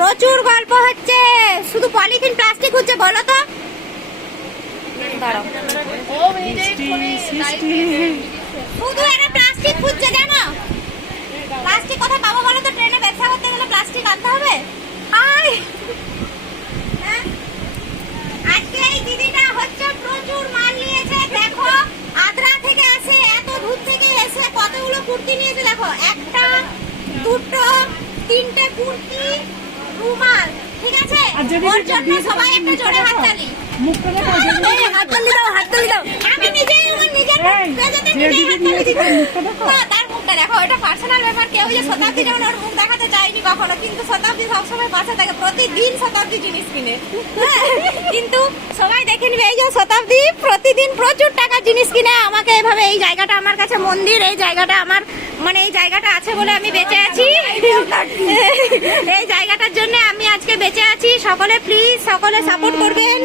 প্রচুর গল্প হচ্ছে। শুধু পলিথিন, প্লাস্টিক হচ্ছে, বলো তো। শুধু এরা প্লাস্টিক খুঁজছে, জানো? প্লাস্টিক কোথায় পাবো বলো তো, ট্রেনে ব্যবসা করতে গেলে প্লাস্টিক আনতে হবে? হ্যাঁ? আজকে এই দিদিটা হচ্ছে প্রচুর মাল নিয়েছে। দেখো, আদ্রা থেকে আসে, এত দূর থেকে এসে কতগুলো কুর্তি নিয়েছে, দেখো। একটা, দুটো, তিনটে কুর্তি আর যদি ওর জন্য দিয়ে সবাই একটা জোরে হাততালি। মুখটা দেখো হাততালি দাও হাততালি দাও আমি নিজেই আমার নিজের এই, নিজেই হাততালি নিয়েছে তার মুখটা দেখো। না, তার মুখটা দেখো এটা পার্সোনাল ব্যাপার। কেউ যে শতাব্দী যেমন ওর মুখ দেখাতে কখনো কিন্তু শতাব্দী সবসময় পাশে থাকে প্রতিদিন শতাব্দী জিনিস কিনে। হ্যাঁ, কিন্তু সবাই দেখে নিবে এই যে শতাব্দী প্রতিদিন প্রচুর টাকার জিনিস কিনে আমাকে এভাবে এই জায়গাটা আমার কাছে মন্দির এই জায়গাটা আমার মানে এই জায়গাটা আছে বলে আমি বেঁচে আছি। সকলে প্লিজ সকলে সাপোর্ট করবেন।